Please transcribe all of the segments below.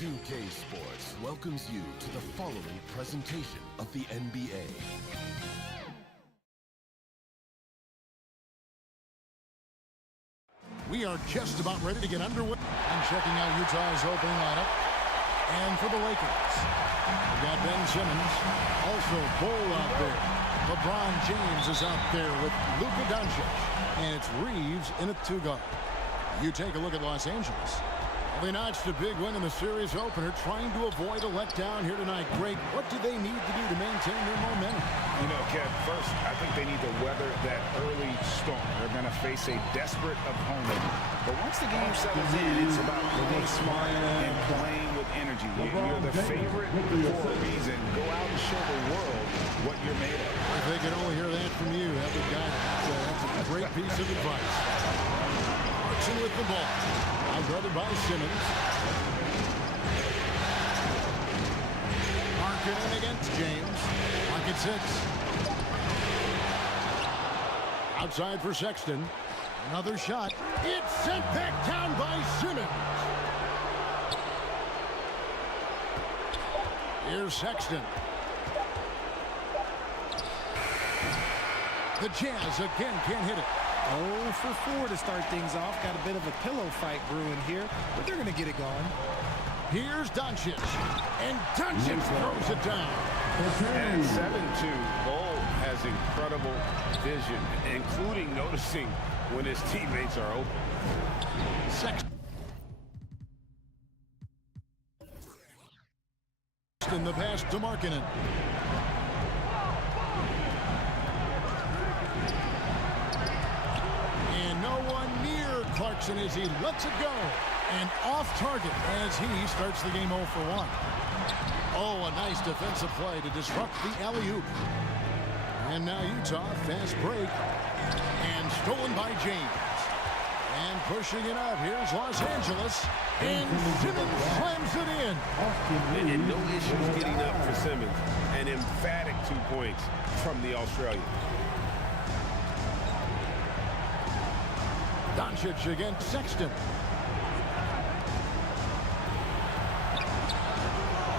nba2k Sports welcomes you to the following presentation of the NBA. We are just about ready to get underway. I'm checking out Utah's opening lineup. And for the Lakers, we've got Ben Simmons, also Bull out there. LeBron James is out there with Luka Doncic. And it's Reeves in at 2 guard. You take a look at Los Angeles. They notched a big win in the series opener, trying to avoid a letdown here tonight. Greg, what do they need to do to maintain their momentum? You know, Kev, first, I think they need to weather that early storm. They're going to face a desperate opponent. But once the game settles in, it's about playing smart and playing with energy. You're the favorite for a reason. Go out and show the world what you're made of. If they could only hear that from you, that's a great piece of advice. Clarkson with the ball. Guarded by Simmons. Markin against James. Mark at 6. Outside for Sexton. Another shot. It's sent back down by Simmons. Here's Sexton. The Jazz again can't hit it. 0 for 4 to start things off. Got a bit of a pillow fight brewing here, but they're going to get it going. Here's Doncic. And Doncic throws it down. And 7-2, Bull has incredible vision, including noticing when his teammates are open. Sexton the pass to Markkanen. Clarkson as he lets it go. And off target as he starts the game 0 for 1. Oh, a nice defensive play to disrupt the alley-oop. And now Utah, fast break. And stolen by James. And pushing it out. Here's Los Angeles. And Simmons slams it in. And no issues getting up for Simmons. An emphatic 2 points from the Australian. Doncic against Sexton.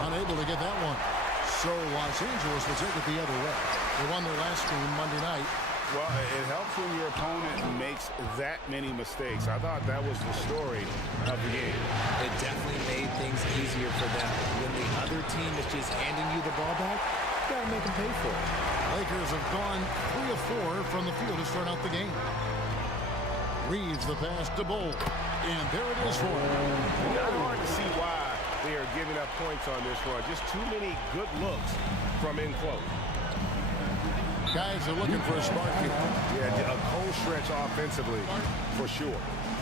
Unable to get that one. So Los Angeles will take it the other way. They won their last game Monday night. Well, it helps when your opponent makes that many mistakes. I thought that was the story of the game. It definitely made things easier for them. When the other team is just handing you the ball back, you got to make them pay for it. Lakers have gone 3 of 4 from the field to start out the game. Reeves the pass to Bull. And there it is for him. Not hard to see why they are giving up points on this run. Just too many good looks from in close. Guys are looking for a spark here. Yeah, a cold stretch offensively for sure.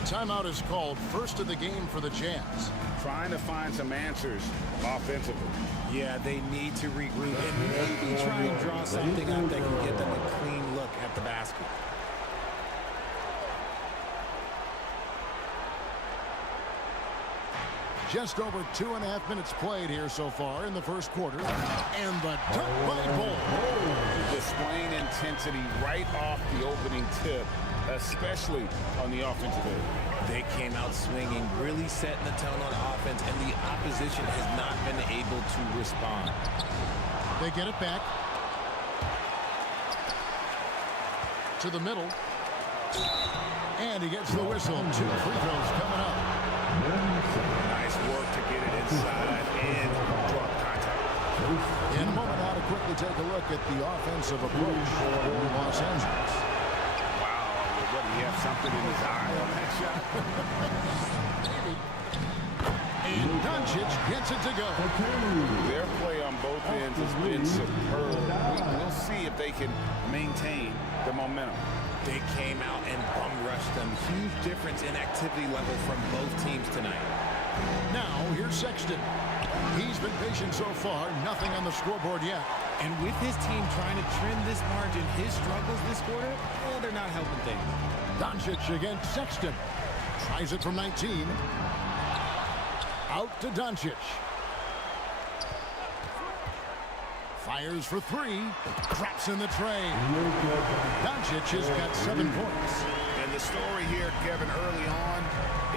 Timeout is called, first of the game for the Jazz. Trying to find some answers offensively. Yeah, they need to regroup and maybe try and draw something up that can get them a clean look at the basket. Just over 2.5 minutes played here so far in the first quarter. And the dunk by Bull. Displaying intensity right off the opening tip, especially on the offensive end. They came out swinging, really setting the tone on offense, and the opposition has not been able to respond. They get it back. To the middle. And he gets the whistle. 2 free throws coming up. Nice work to get it inside and drop contact. In a moment now to quickly take a look at the offensive approach for Los Angeles. Wow, what, do you have something in his eye on that shot? And Doncic gets it to go. Their play on both ends has been superb. We'll see if they can maintain the momentum. They came out and bum rushed them. Huge difference in activity level from both teams tonight. Now, here's Sexton. He's been patient so far. Nothing on the scoreboard yet. And with his team trying to trim this margin, his struggles this quarter, they're not helping things. Doncic against Sexton. Tries it from 19. Out to Doncic. Fires for 3. Traps in the tray. Doncic has got 7 points. And the story here, Kevin, early on,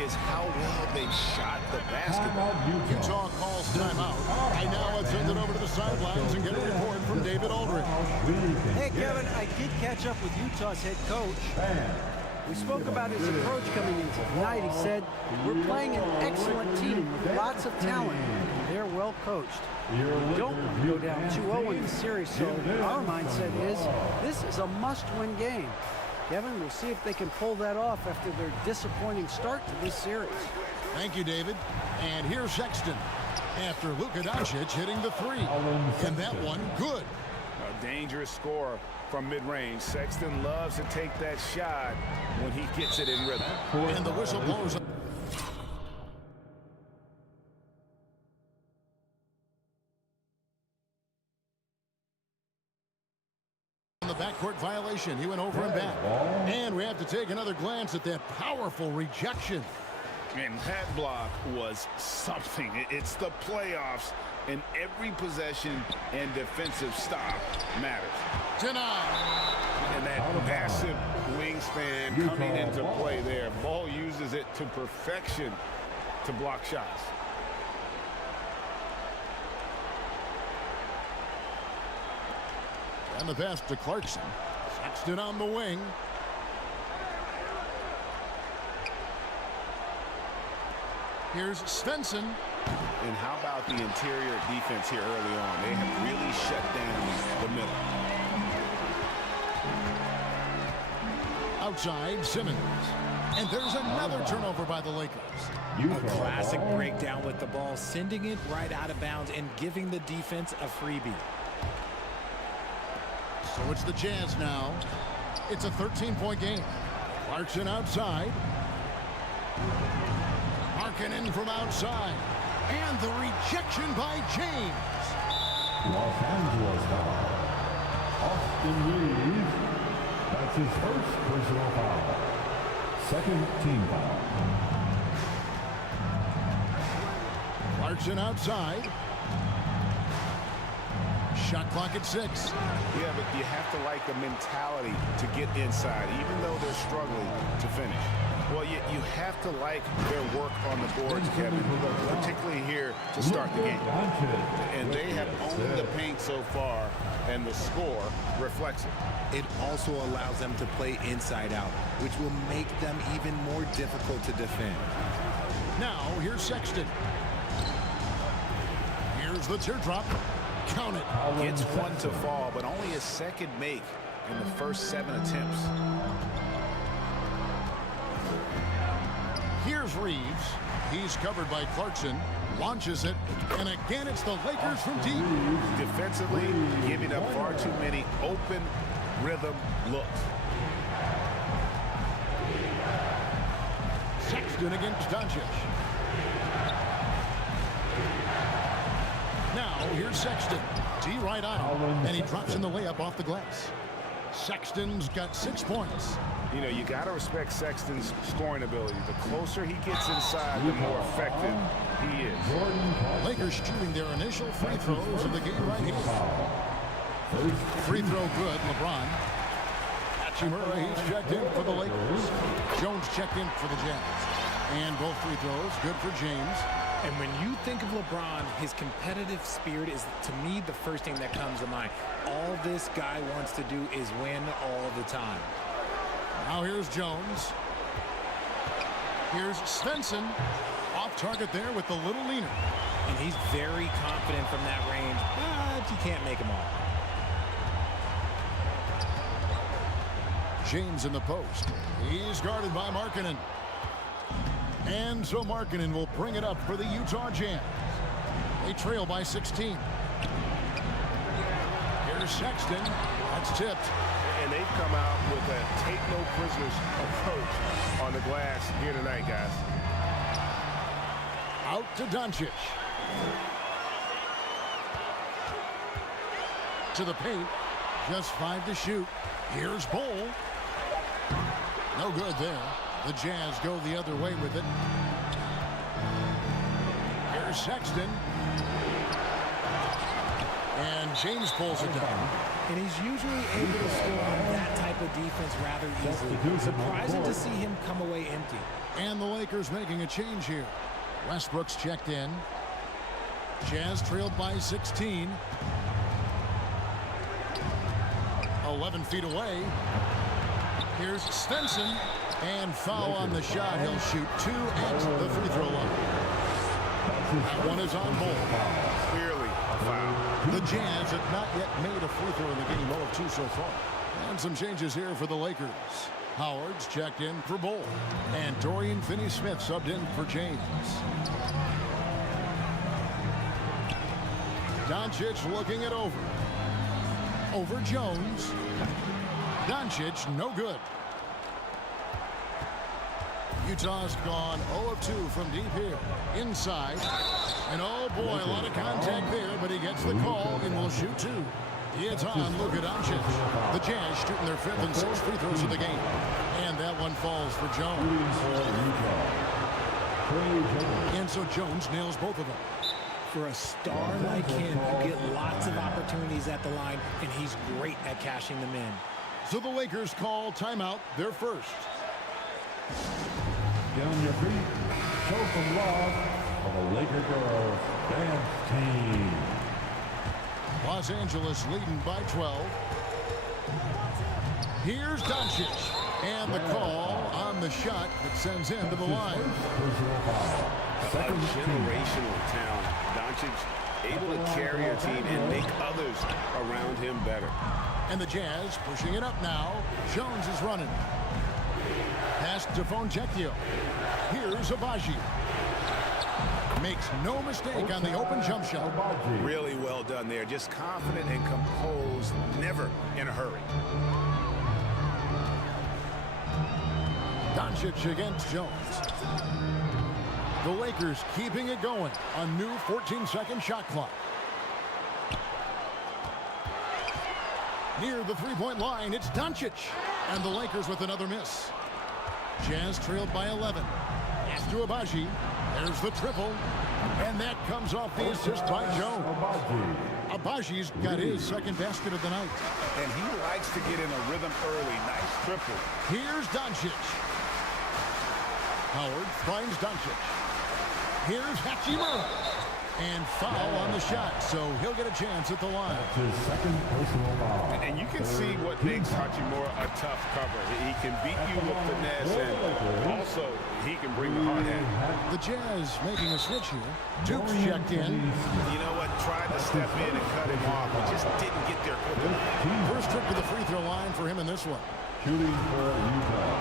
is how well they shot the basketball. Utah calls timeout. And now let's send it over to the sidelines and get a report from David Aldridge. Hey, Kevin, I did catch up with Utah's head coach. We spoke about his approach coming into tonight. He said, we're playing an excellent team with lots of talent. They're well coached. We don't go down 2-0 in the series, so our mindset is this is a must-win game. Kevin, we'll see if they can pull that off after their disappointing start to this series. Thank you, David. And here's Sexton after Luka Doncic hitting the three. And that one good. A dangerous scorer from mid-range. Sexton loves to take that shot when he gets it in rhythm. And the whistle blows up. The backcourt violation. He went over and back. And we have to take another glance at that powerful rejection. And that block was something. It's the playoffs, and every possession and defensive stop matters. Denied. And that massive wingspan coming into play there. Ball uses it to perfection to block shots. And the pass to Clarkson. Sexton on the wing. Here's Svensson. And how about the interior defense here early on? They have really shut down the middle. Outside, Simmons. And there's another turnover by the Lakers. A classic breakdown with the ball, sending it right out of bounds and giving the defense a freebie. So it's the Jazz now. It's a 13-point game. Clarkson outside. Markkanen from outside. And the rejection by James. Los Angeles foul. Austin Reeves. That's his first personal foul. Second team foul. Clarkson outside. Shot clock at 6. Yeah, but you have to like the mentality to get inside, even though they're struggling to finish. Well, you have to like their work on the boards, Kevin, particularly here to start the game. And they have owned the paint so far, and the score reflects it. It also allows them to play inside out, which will make them even more difficult to defend. Now, here's Sexton. Here's the teardrop. Count it. Gets one to fall, but only a second make in the first 7 attempts. Here's Reeves. He's covered by Clarkson. Launches it. And again, it's the Lakers from deep. Defensively, giving up far too many open rhythm looks. Sexton against Doncic. Now, here's Sexton. D right on him. And he drops in the layup off the glass. Sexton's got 6 points. You know, you got to respect Sexton's scoring ability. The closer he gets inside, the more effective he is. Lakers shooting their initial free throws of the game right here. Free throw good, LeBron. Hachimura, he's checked in for the Lakers. Jones checked in for the Jazz. And both free throws, good for James. And when you think of LeBron, his competitive spirit is, to me, the first thing that comes to mind. All this guy wants to do is win all the time. Now here's Jones. Here's Svensson. Off target there with the little leaner. And he's very confident from that range, but you can't make him all. James in the post. He's guarded by Markkanen. And so Markkanen will bring it up for the Utah Jazz. They trail by 16. Here's Sexton. That's tipped. And they've come out with a take no prisoners approach on the glass here tonight, guys. Out to Doncic. To the paint. Just 5 to shoot. Here's Bull. No good there. The Jazz go the other way with it. Here's Sexton. And James pulls it down. And he's usually able to score on that type of defense rather easily. Surprising to see him come away empty. And the Lakers making a change here. Westbrook's checked in. Jazz trailed by 16. 11 feet away. Here's Stenson. And foul on the shot. He'll shoot 2 at the free throw line. That one is on ball. Clearly a foul. The Jazz have not yet made a free throw in the game, 0 of 2 so far. And some changes here for the Lakers. Howard's checked in for Bull. And Dorian Finney-Smith subbed in for James. Doncic looking it over. Over Jones. Doncic, no good. Utah's gone 0 of 2 from deep here. Inside. And oh boy, a lot of contact there, but he gets the call and will shoot 2. It's on Luka Doncic. The Jazz shooting their 5th and 6th free throws of the game. And that one falls for Jones. And so Jones nails both of them. For a star like him, you get lots of opportunities at the line, and he's great at cashing them in. So the Lakers call timeout, their first. Get on your feet. Show some love for the Laker girls dance team. Los Angeles leading by 12. Here's Doncic. And the call on the shot that sends him to the line. A generational talent. Doncic able to carry a team and make others around him better. And the Jazz pushing it up now. Jones is running. Pass to Fontecchio. Here's Abaji. Makes no mistake on the open jump shot. Really well done there. Just confident and composed. Never in a hurry. Doncic against Jones. The Lakers keeping it going. A new 14-second shot clock. Near the three-point line, it's Doncic. And the Lakers with another miss. Jazz trailed by 11. Pass to Abaji. There's the triple. And that comes off the assist by Jones. Abaji's got his second basket of the night. And he likes to get in a rhythm early. Nice triple. Here's Doncic. Howard finds Doncic. Here's Hachimura. And foul on the shot, so he'll get a chance at the line. His second personal foul. And you can see what makes Hachimura a tough cover. He can beat you with finesse, and also he can bring the hard hand. The Jazz making a switch here. Duke's checked in. You know what? Tried to step in and cut him off, but just didn't get there quick enough. First trip to the free throw line for him in this one. Shooting for Utah.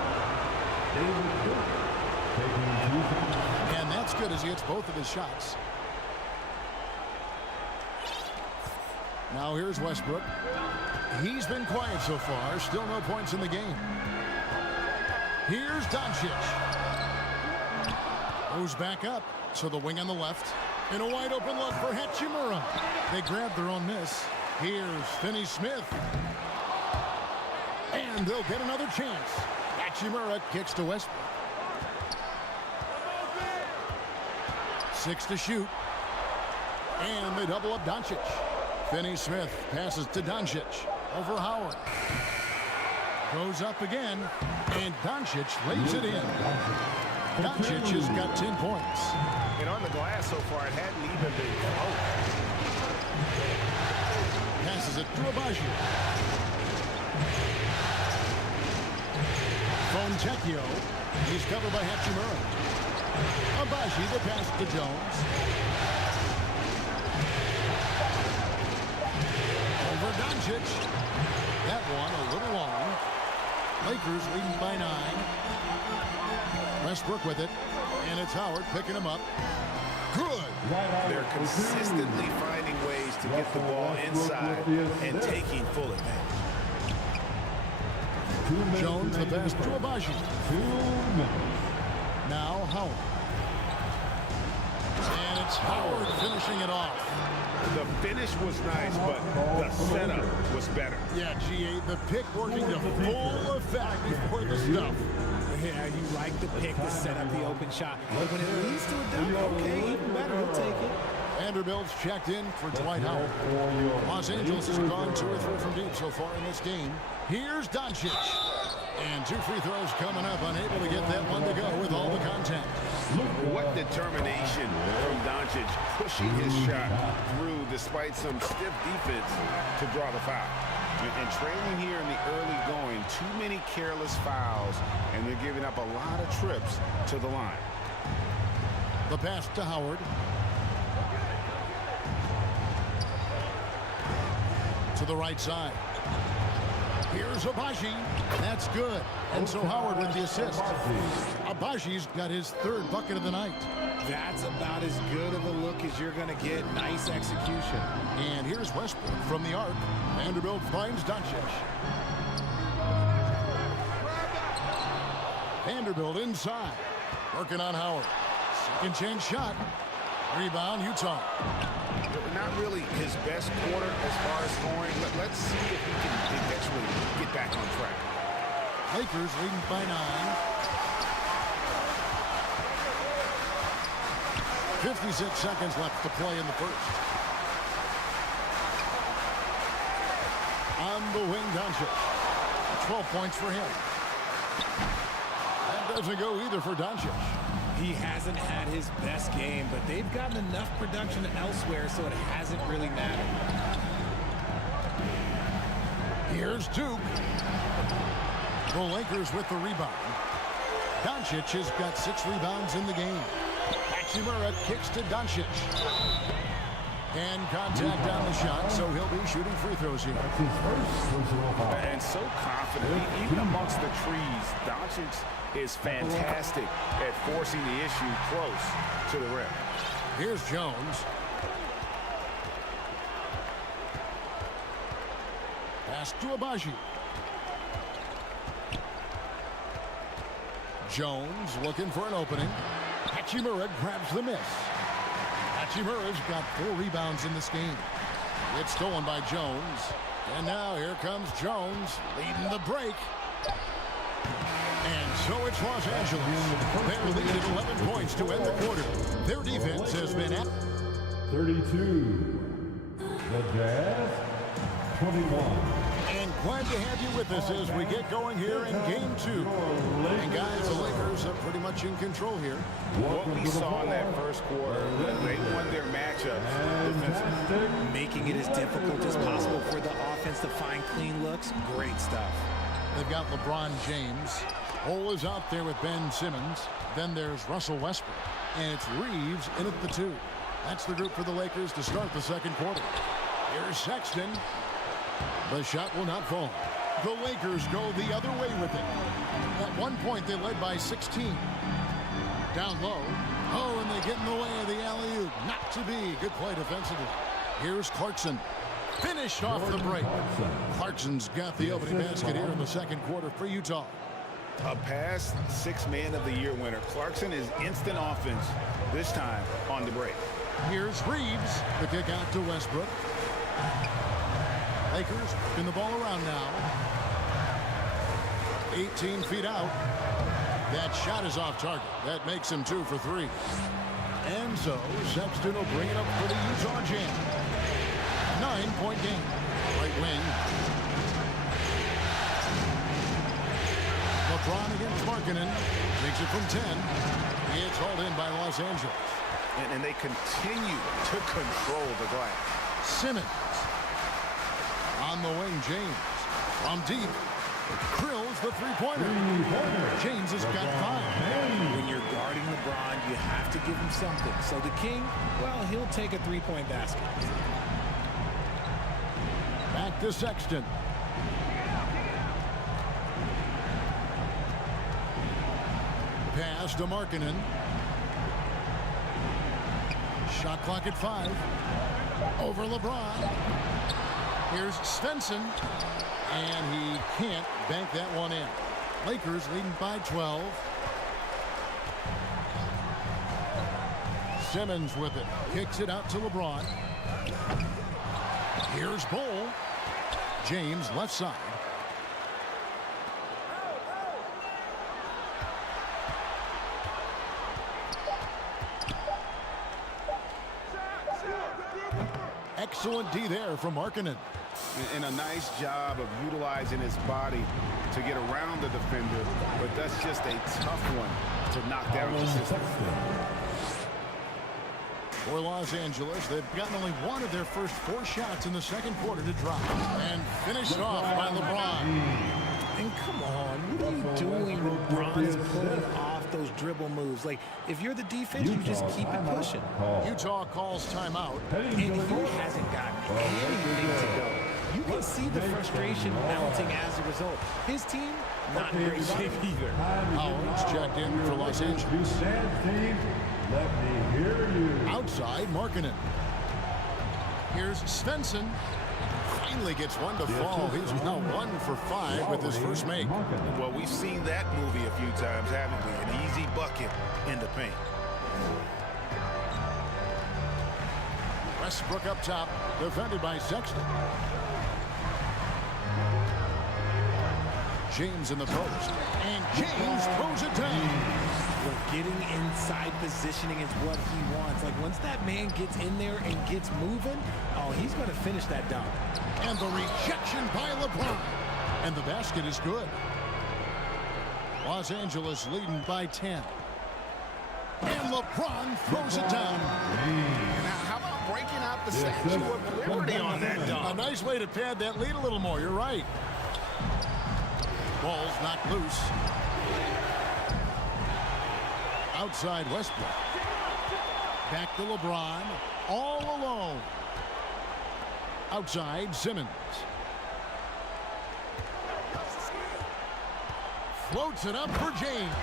David Duke taking 2 shots. And that's good as he hits both of his shots. Now here's Westbrook. He's been quiet so far. Still no points in the game. Here's Doncic. Goes back up. So the wing on the left. And a wide open look for Hachimura. They grabbed their own miss. Here's Finney-Smith. And they'll get another chance. Hachimura kicks to Westbrook. 6 to shoot. And they double up Doncic. Finney-Smith passes to Doncic. Over Howard. Goes up again. And Doncic lays it in. Doncic has got 10 points. And on the glass so far, it hadn't even been close. Passes it to Abaji. Fontecchio. He's covered by Hachimura. Abaji, the pass to Jones. Over Doncic. That one a little long. Lakers leading by 9. Westbrook with it. And it's Howard picking him up. Good. They're consistently finding ways to get the ball inside and taking full advantage. Jones the pass to Abaji. Now Howard. And it's Howard finishing it off. The finish was nice, but the setup was better. Yeah, GA, the pick working to full effect before the stuff. Yeah, you like the pick to set up the open shot. When it leads to a dunk, okay, even better, he'll take it. And Vanderbilt's checked in for Dwight Howard. Los Angeles has gone 2 or 3 from deep so far in this game. Here's Doncic. And 2 free throws coming up, unable to get that one to go with all the contact. What determination from Doncic, pushing his shot through despite some stiff defense to draw the foul. And trailing here in the early going, too many careless fouls, and they're giving up a lot of trips to the line. The pass to Howard. To the right side. Here's Abaji. That's good. And so Howard with the assist. Abaji's got his 3rd bucket of the night. That's about as good of a look as you're going to get. Nice execution. And here's Westbrook from the arc. Vanderbilt finds Doncic. Vanderbilt inside. Working on Howard. Second chance shot. Rebound, Utah. Not really his best quarter as far as scoring. Let's see if he can eventually get back on track. Lakers leading by 9. 56 seconds left to play in the first. On the wing, Doncic. 12 points for him. That doesn't go either for Doncic. He hasn't had his best game, but they've gotten enough production elsewhere, so it hasn't really mattered. Here's Duke. The Lakers with the rebound. Doncic has got 6 rebounds in the game. Hachimura kicks to Doncic. And contact on the shot, so he'll be shooting free throws here. And so confident, even amongst the trees, Doncic is fantastic at forcing the issue close to the rim. Here's Jones. Pass to Abaji. Jones looking for an opening. Hachimura grabs the miss. Hachimura's got 4 rebounds in this game. It's stolen by Jones. And now here comes Jones leading the break. And so it's Los Angeles. They're leading 11 points to end the quarter. Their defense has been at 32. The Jazz, 21. And glad to have you with us as we get going here in game 2. And guys, the Lakers are pretty much in control here. What we saw in that first quarter, they won their matchups defensively. Making it as difficult as possible for the offense to find clean looks. Great stuff. They've got LeBron James. Hole is out there with Ben Simmons. Then there's Russell Westbrook. And it's Reeves in at the 2. That's the group for the Lakers to start the second quarter. Here's Sexton. The shot will not fall. The Lakers go the other way with it. At one point, they led by 16. Down low. Oh, and they get in the way of the alley-oop. Not to be. Good play defensively. Here's Clarkson. Finished off the break. Clarkson's got the opening basket here in the second quarter for Utah. A past 6 Man of the Year winner. Clarkson is instant offense, this time on the break. Here's Reeves. The kick out to Westbrook. Lakers spin the ball around now. 18 feet out. That shot is off target. That makes him 2 for 3. And so Sexton will bring it up for the Utah Jam. 9-point game. Right wing. LeBron against Markkanen. Takes it from 10. It's hauled in by Los Angeles. And they continue to control the glass. Simmons. On the wing, James. From deep. Krills the three-pointer. James has got 5. When you're guarding LeBron, you have to give him something. So the King, well, he'll take a 3-point basket. Back to Sexton. Pass to Markkanen. Shot clock at 5. Over LeBron. Here's Svensson. And he can't bank that one in. Lakers leading by 12. Simmons with it. Kicks it out to LeBron. Here's Bull. James left side. Excellent D there from Markkanen. And a nice job of utilizing his body to get around the defender, but that's just a tough one to knock down consistently. For Los Angeles, they've gotten only one of their first 4 shots in the second quarter to drop. And finished off by LeBron. And come on, what are you doing? LeBron is pulling off those dribble moves. Like, if you're the defense, you just keep it pushing. Utah calls timeout. And he hasn't gotten anything to go. You can see the frustration mounting as a result. His team, not in great shape either. Howard's checked in for Los Angeles. Let me hear you. Outside, Markkanen. Here's Svensson. Finally gets one to fall. He's now 1 for 5 with his first make. Well, we've seen that movie a few times, haven't we? An easy bucket in the paint. Westbrook up top, defended by Sexton. James in the post. And James throws it down. Well, getting inside positioning is what he wants. Like, once that man gets in there and gets moving, oh, he's going to finish that dunk. And the rejection by LeBron. And the basket is good. Los Angeles leading by 10. And LeBron throws it down. Now, how about breaking out the Statue of Liberty on that dunk? A nice way to pad that lead a little more. You're right. Ball's knocked loose. Outside Westbrook. Back to LeBron. All alone. Outside Simmons. Floats it up for James.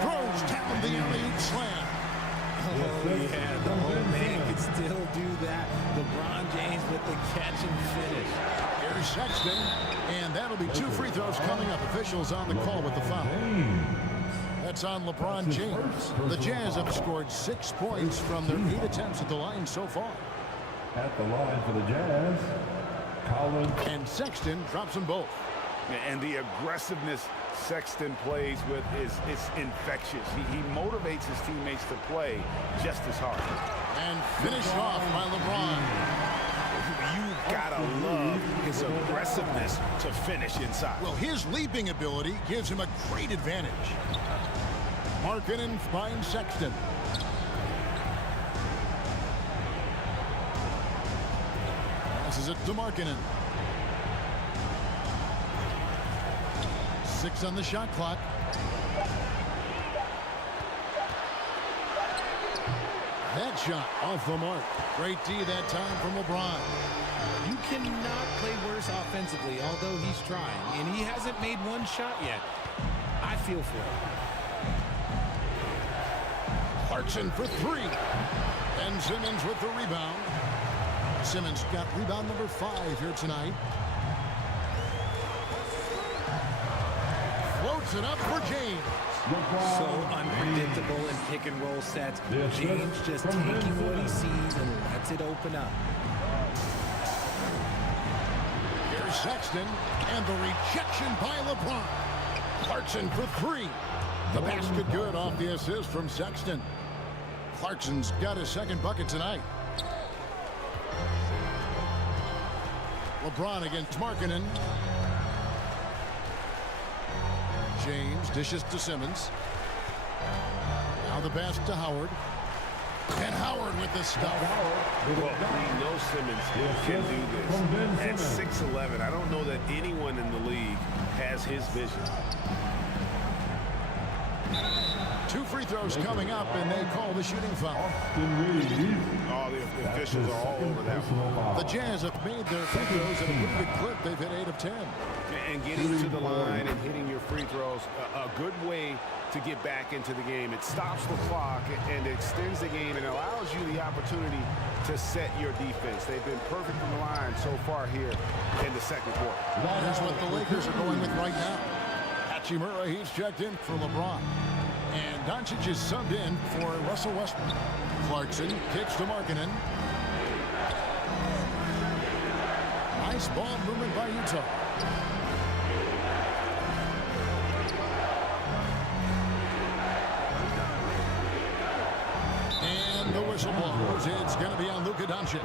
Throws down the alley-oop slam. Oh, yeah, the whole man can still do that. LeBron James with the catch and finish. Here's Sexton, and that'll be 2 free throws coming up. Officials on the call with the foul. That's on LeBron James. The Jazz have scored 6 points from their 8 attempts at the line so far. At the line for the Jazz, Collins. And Sexton drops them both. And the aggressiveness Sexton plays with is infectious. He motivates his teammates to play just as hard. And finished off by LeBron. You gotta love his aggressiveness to finish inside. Well, his leaping ability gives him a great advantage. Markkanen finds Sexton. Passes it to Markkanen. 6 on the shot clock. That shot off the mark. Great D that time from LeBron. You cannot play worse offensively, although he's trying. And he hasn't made one shot yet. I feel for him. Clarkson for 3. And Simmons with the rebound. Simmons got rebound number 5 here tonight. Floats it up for James. So unpredictable in pick and roll sets. James just taking what he sees and lets it open up. Here's Sexton, and the rejection by LeBron. Clarkson for 3. The basket good off the assist from Sexton. Clarkson's got his second bucket tonight. LeBron against Markkanen. James dishes to Simmons. Now the pass to Howard. And Howard with the stuff. Well, we know Simmons can do this. At 6'11", I don't know that anyone in the league has his vision. 2 free throws coming up, and they call the shooting foul. All the officials are all over that one. The Jazz have made their free throws at a pretty good clip. They've hit 8 of 10. And getting to the line and hitting your free throws, a good way to get back into the game. It stops the clock and extends the game and allows you the opportunity to set your defense. They've been perfect from the line so far here in the second quarter. Here's what the Lakers are going with right now. Hachimura, he's checked in for LeBron. And Doncic is subbed in for Russell Westbrook. Clarkson kicks to Markkanen. Nice ball movement by Utah. And the whistle blows. It's going to be on Luka Doncic.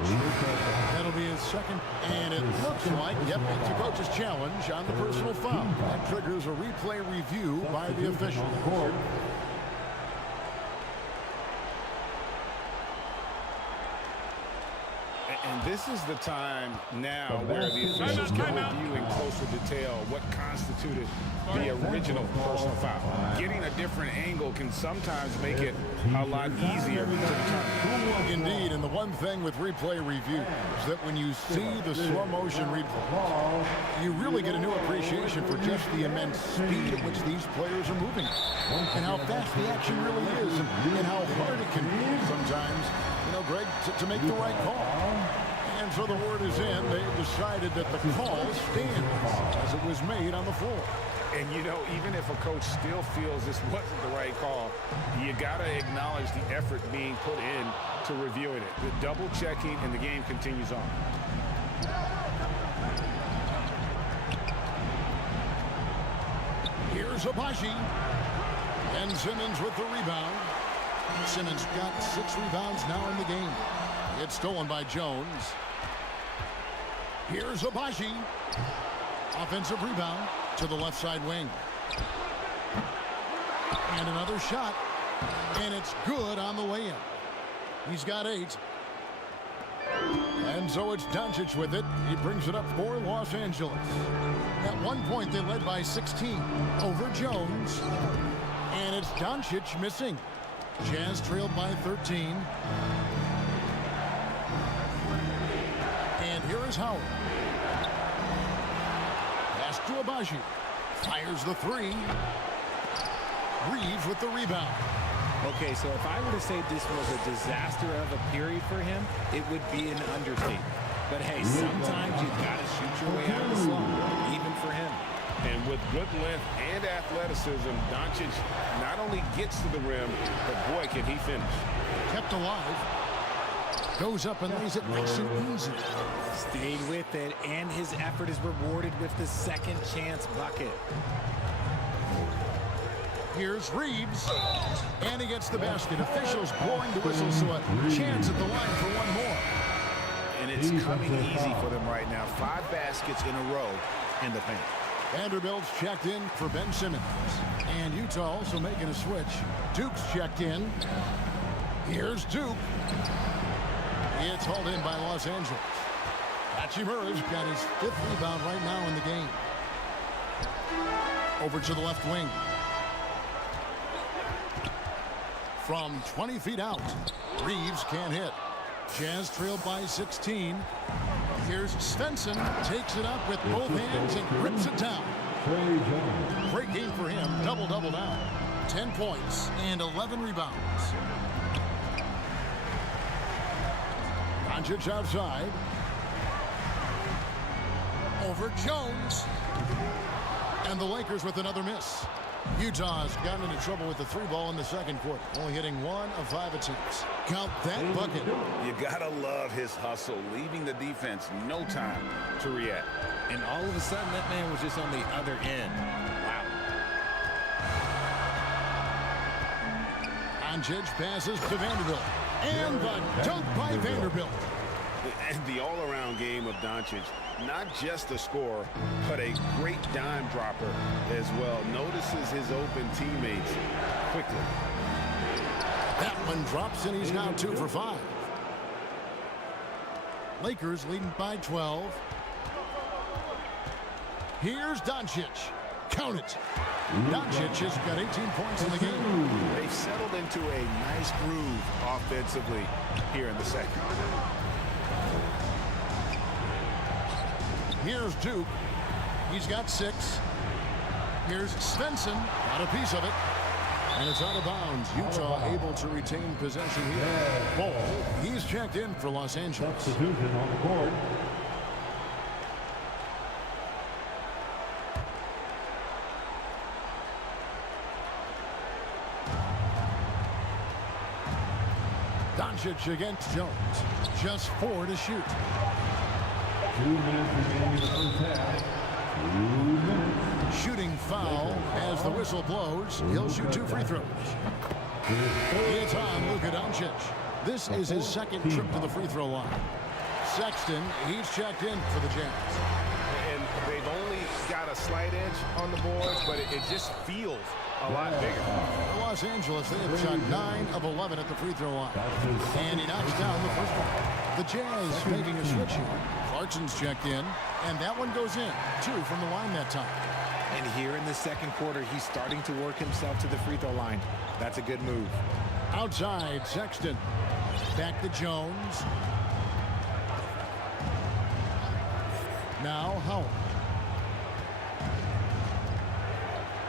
That'll be his second. And it looks like, yep, it's a coach's challenge on the personal foul. That triggers a replay review by the official. And this is the time now where the officials can review in closer detail what constituted the original personal foul. Getting a different angle can sometimes make it a lot easier to determine. Indeed, and the one thing with replay review is that when you see the slow motion replay, you really get a new appreciation for just the immense speed at which these players are moving and how fast the action really is and how hard it can be sometimes, Greg, to make the right call. And so the word is in. They've decided that the call stands as it was made on the floor. And, even if a coach still feels this wasn't the right call, you got to acknowledge the effort being put in to reviewing it. The double checking, and the game continues on. Here's Abaji. And Simmons with the rebound. Simmons got 6 rebounds now in the game. It's stolen by Jones. Here's Abaji. Offensive rebound to the left side wing. And another shot. And it's good on the way in. He's got 8. And so it's Doncic with it. He brings it up for Los Angeles. At one point, they led by 16 over Jones. And it's Doncic missing. Jazz trailed by 13. And here is Howard. Pass to Abaji. Fires the 3. Reeves with the rebound. Okay, so if I were to say this was a disaster of a period for him, it would be an understatement. But hey, sometimes you've got to shoot your way out of the slump, even for him. And with good length and athleticism, Doncic not only gets to the rim, but boy, can he finish. Kept alive. Goes up and lays it nice and easy. Stayed with it, and his effort is rewarded with the second chance bucket. Here's Reeves. And he gets the basket. Officials blowing the whistle, so a chance at the line for one more. And it's coming easy for them right now. 5 baskets in a row in the paint. Vanderbilt's checked in for Ben Simmons. And Utah also making a switch. Duke's checked in. Here's Duke. It's hauled in by Los Angeles. Hachimura's got his 5th rebound right now in the game. Over to the left wing. From 20 feet out, Reeves can't hit. Jazz trailed by 16. Here's Svensson, takes it up with both hands and grips it down. Great game for him, double-double now. 10 points and 11 rebounds. Doncic outside. Over Jones. And the Lakers with another miss. Utah's gotten into trouble with the 3-ball in the second quarter, only hitting 1 of 5 attempts. Count that bucket. You gotta love his hustle, leaving the defense no time to react. And all of a sudden, that man was just on the other end. Wow. Doncic passes to Vanderbilt. And the dunk by Vanderbilt. And the all-around game of Doncic, not just a scorer, but a great dime dropper as well. Notices his open teammates quickly. That one drops, and he's now 2 for 5. Lakers leading by 12. Here's Doncic. Count it. Doncic has got 18 points in the game. They've settled into a nice groove offensively here in the second. Here's Duke. He's got 6. Here's Svensson. Got a piece of it. And it's out of bounds. Utah able to retain possession here. Ball. He's checked in for Los Angeles. Substitution on the court. Doncic against Jones. Just 4 to shoot. 2 minutes remaining in the first half. 2 minutes. Shooting foul as the whistle blows. He'll shoot 2 free throws. It's on Luka Doncic. This is his second trip to the free throw line. Sexton, he's checked in for the Jazz. And they've only got a slight edge on the boards, but it just feels a lot bigger. For Los Angeles, they have shot 9 of 11 at the free throw line. And he knocks down the first one. The Jazz making a switch here. Clarkson's checked in, and that one goes in. 2 from the line that time. And here in the second quarter, he's starting to work himself to the free throw line. That's a good move. Outside, Sexton. Back to Jones. Now Howell.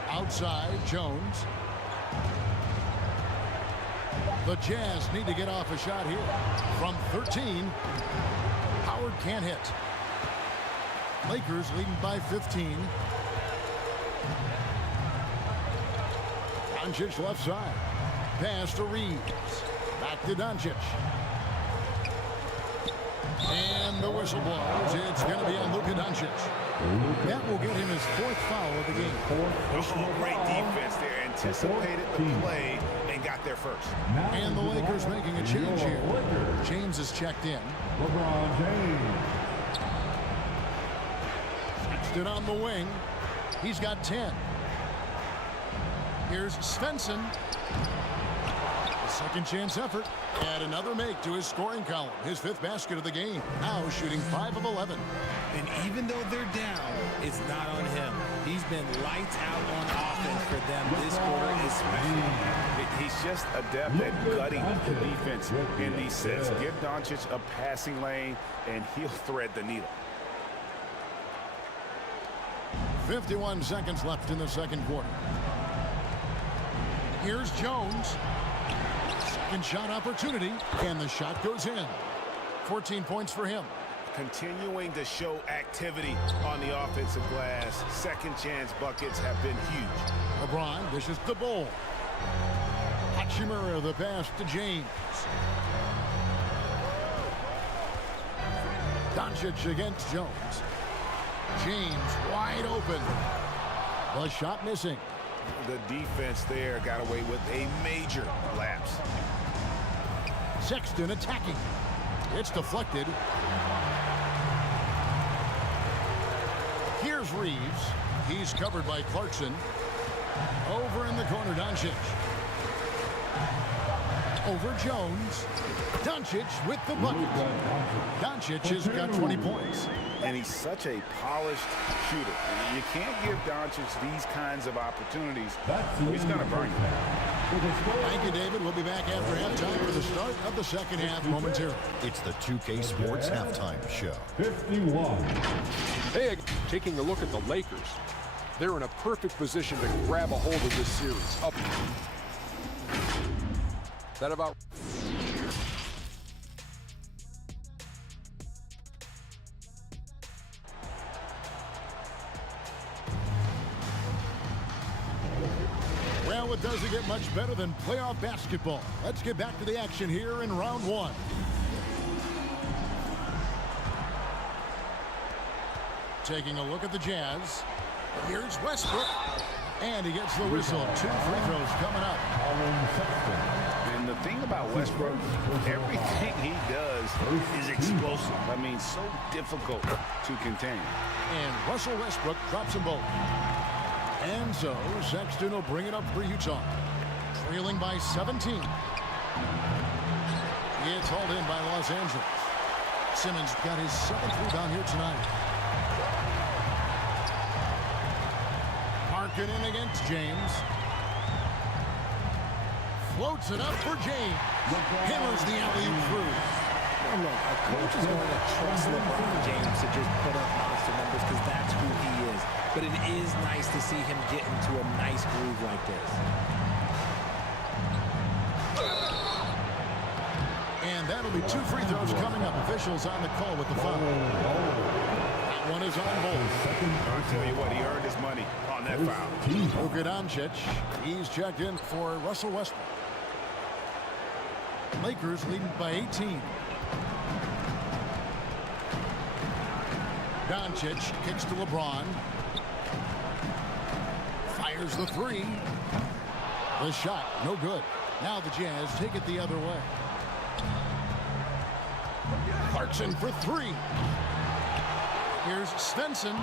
Outside, Jones. The Jazz need to get off a shot here. From 13, Howard can't hit. Lakers leading by 15. Doncic left side. Pass to Reeves. Back to Doncic. And the whistle blows. It's going to be on Luka Doncic. That will get him his 4th foul of the game. Oh, great defense there. Anticipated the play and got there first. And the Lakers making a change here. James is checked in. LeBron James. Sexton on the wing. He's got 10. Here's Svensson. A second chance effort. Add another make to his scoring column. His 5th basket of the game. Now shooting 5 of 11. And even though they're down, it's not on him. He's been lights out on offense for them this quarter especially. He's just adept at gutting the defense in these sets. Give Doncic a passing lane, and he'll thread the needle. 51 seconds left in the second quarter. Here's Jones. Second shot opportunity, and the shot goes in. 14 points for him. Continuing to show activity on the offensive glass. Second chance buckets have been huge. LeBron dishes the ball. Hachimura the pass to James. Doncic against Jones. James wide open. The shot missing. The defense there got away with a major lapse. Sexton attacking. It's deflected. Here's Reeves. He's covered by Clarkson. Over in the corner, Doncic. Over Jones. Doncic with the bucket. Doncic has got 20 points. And he's such a polished shooter. You can't give Doncic these kinds of opportunities. He's going to burn you. Thank you, David. We'll be back after halftime for the start of the second half momentarily. It's the 2K Sports Halftime Show. 51. Hey, taking a look at the Lakers. They're in a perfect position to grab a hold of this series. Up. That about... Well, it doesn't get much better than playoff basketball. Let's get back to the action here in round 1. Taking a look at the Jazz. Here's Westbrook. And he gets the whistle. 2 free throws coming up. And the thing about Westbrook, everything he does is explosive. I mean, so difficult to contain. And Russell Westbrook drops them both. And so Sexton will bring it up for Utah. Trailing by 17. It's hauled in by Los Angeles. Simmons got his 7th rebound here tonight. Marking in against James. Floats it up for James. Hammers the alley-oop through. Well, look, a coach is going to trust LeBron James to just put up monster numbers because that's who he is. But it is nice to see him get into a nice groove like this. And that'll be 2 free throws coming up. Officials on the call with the foul. That one is on hold. I'll tell you what, he earned his money on that foul. Luka Doncic, he's checked in for Russell Westbrook. Lakers leading by 18. Doncic kicks to LeBron. Fires the 3. The shot, no good. Now the Jazz take it the other way. Clarkson for three. Here's Svensson.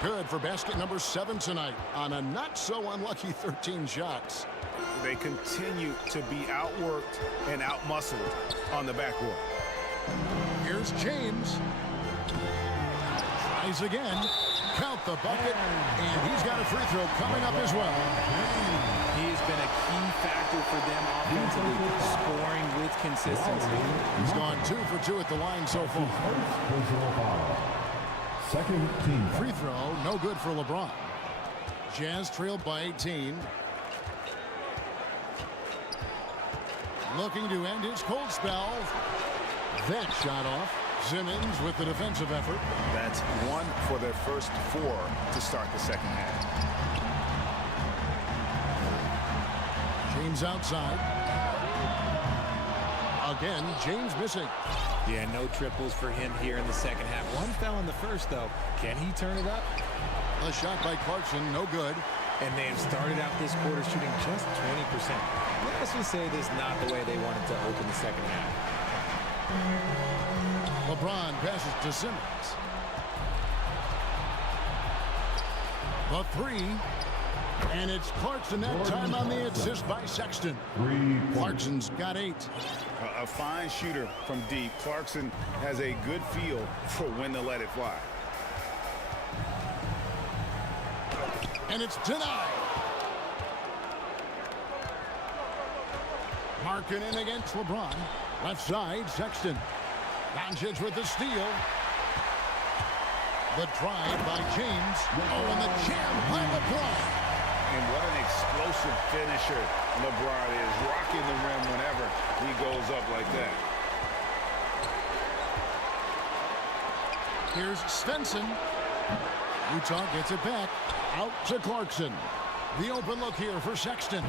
Good for basket number 7 tonight on a not-so-unlucky 13 shots. They continue to be outworked and outmuscled on the backboard. Here's James. Tries again. Count the bucket. And he's got a free throw coming up as well. He has been a key factor for them offensively, scoring with consistency. He's gone 2 for 2 at the line so far. Personal foul. Second team. Free throw, no good for LeBron. Jazz trailed by 18. Looking to end his cold spell. That shot off. Simmons with the defensive effort. That's 1 for their first 4 to start the second half. James outside. Again, James missing. Yeah, no triples for him here in the second half. One fell in the first, though. Can he turn it up? A shot by Clarkson, no good. And they have started out this quarter shooting just 20%. Let's just say this is not the way they wanted to open the second half. LeBron passes to Simmons. The three. And it's Clarkson that time on the assist by Sexton. Clarkson's got 8. A fine shooter from deep. Clarkson has a good feel for when to let it fly. And it's denied. Markkanen against LeBron. Left side, Sexton. Doncic with the steal. The drive by James. Oh, and the jam by LeBron. And what an explosive finisher LeBron is, rocking the rim whenever he goes up like that. Here's Svensson. Utah gets it back. Out to Clarkson. The open look here for Sexton.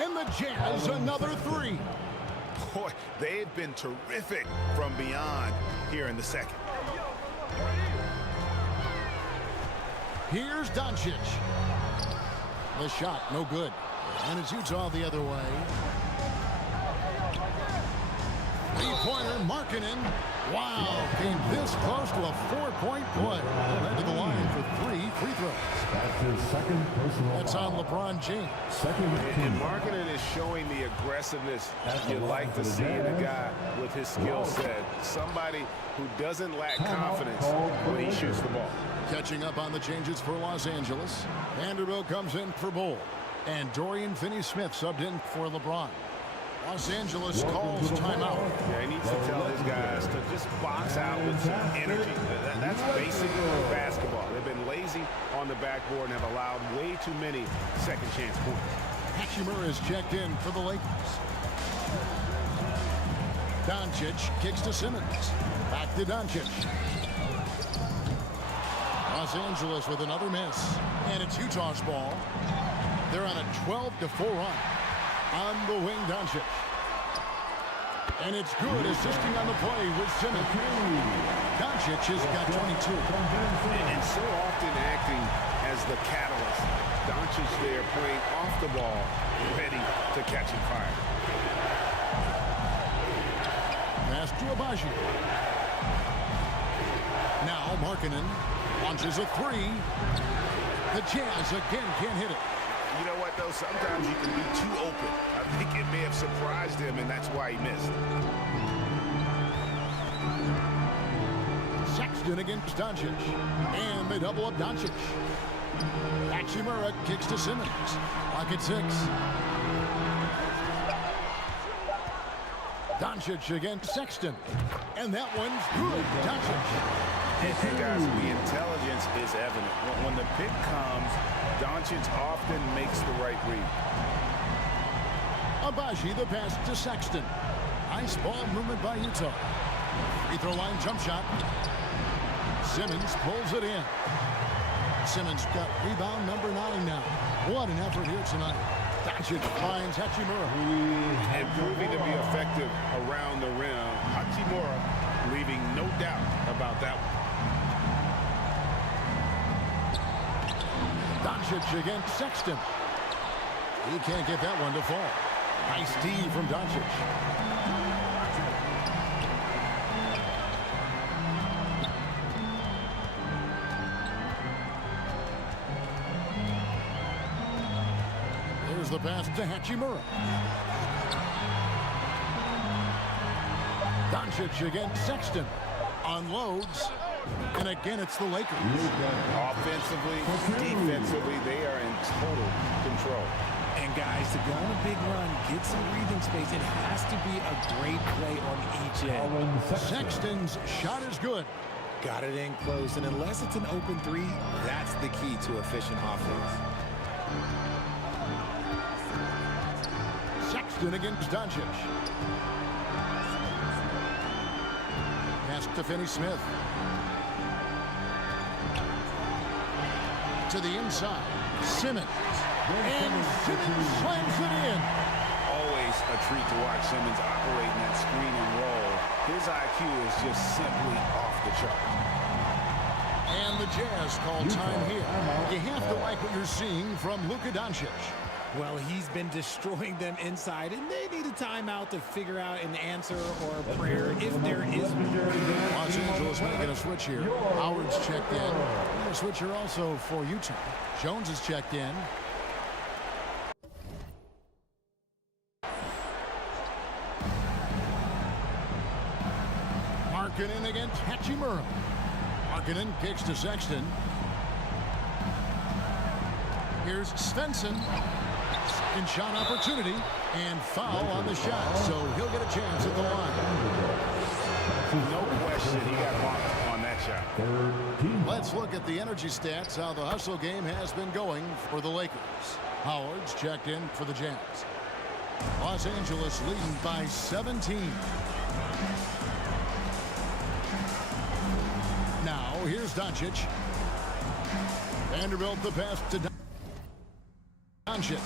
And the Jazz, another 3. Boy, they've been terrific from beyond here in the second. Here's Doncic. The shot, no good. And it's Utah the other way. Three-pointer, Markkanen. Wow, came this close to a 4-point play. Led to the line for 3 free throws. That's his second personal That's foul. on LeBron James. Second team. And Markkanen is showing the aggressiveness you like to see in a guy with his skill set. Somebody who doesn't lack confidence when he shoots the ball. Catching up on the changes for Los Angeles. Vanderbilt comes in for Bull. And Dorian Finney-Smith subbed in for LeBron. Los Angeles calls timeout. Yeah, he needs to tell his guys to just box out with some energy. That's basic basketball. They've been lazy on the backboard and have allowed way too many second chance points. Hachimura is checked in for the Lakers. Doncic kicks to Simmons. Back to Doncic. Los Angeles with another miss. And it's Utah's ball. They're on a 12-4 run. On the wing, Doncic. And it's good, assisting on the play with Simmons. Doncic has got 22. And so often acting as the catalyst. Doncic there playing off the ball, ready to catch and fire. Pass to Abaji. Now Markkanen launches a 3. The Jazz again can't hit it. You know what, though? Sometimes you can be too open. I think it may have surprised him, and that's why he missed. Sexton against Doncic. And they double up Doncic. Hachimura kicks to Simmons. Clock at 6. Doncic against Sexton. And that one's good. Doncic. And guys, the intelligence is evident. When the pick comes, Doncic often makes the right read. Abaji, the pass to Sexton. Nice ball movement by Utah. Free throw line jump shot. Simmons pulls it in. Simmons got rebound number 9 now. What an effort here tonight. Doncic finds Hachimura. And proving to be effective around the rim. Hachimura leaving no doubt about that one. Doncic against Sexton. He can't get that one to fall. Nice D from Doncic. Here's the pass to Hachimura. Doncic against Sexton. Unloads. And again, it's the Lakers. Offensively, defensively, they are in total control. And guys, to go on a big run, get some breathing space, it has to be a great play on each end. Sexton's shot is good. Got it in close, and unless it's an open three, that's the key to efficient offense. Sexton against Doncic. Pass to Finney-Smith. To the inside. Simmons. And Simmons slams it in. Always a treat to watch Simmons operate in that screen and roll. His IQ is just simply off the chart. And the Jazz call time here. You have to like what you're seeing from Luka Doncic. Well, he's been destroying them inside, and they need a timeout to figure out an answer or a prayer if there is one. Los Angeles making a switch here. Howard's checked in. And a switcher also for Utah. Jones is checked in. Markkanen against Hachimura. Markkanen kicks to Sexton. Here's Svensson. Second shot opportunity and foul on the shot, so he'll get a chance at the line. No question he got bumped on that shot. Let's look at the energy stats, how the hustle game has been going for the Lakers. Howard's checked in for the Jazz. Los Angeles leading by 17. Now, here's Doncic. Vanderbilt the pass to Doncic.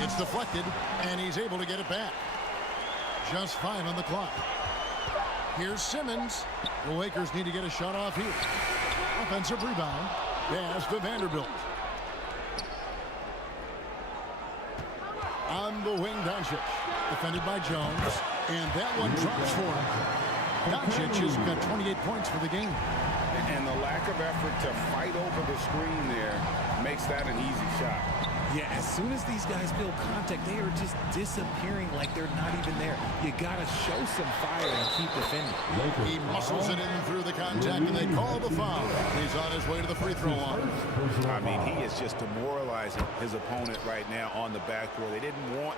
It's deflected, and he's able to get it back. Just 5 on the clock. Here's Simmons. The Lakers need to get a shot off here. Offensive rebound. Pass to Vanderbilt. On the wing, Doncic. Defended by Jones. And that one drops for him. Doncic has got 28 points for the game. And the lack of effort to fight over the screen there makes that an easy shot. Yeah, as soon as these guys feel contact, they are just disappearing like they're not even there. You got to show some fire and keep defending. He muscles it in through the contact, and they call the foul. He's on his way to the free throw line. I mean, he is just demoralizing his opponent right now on the backboard. They didn't want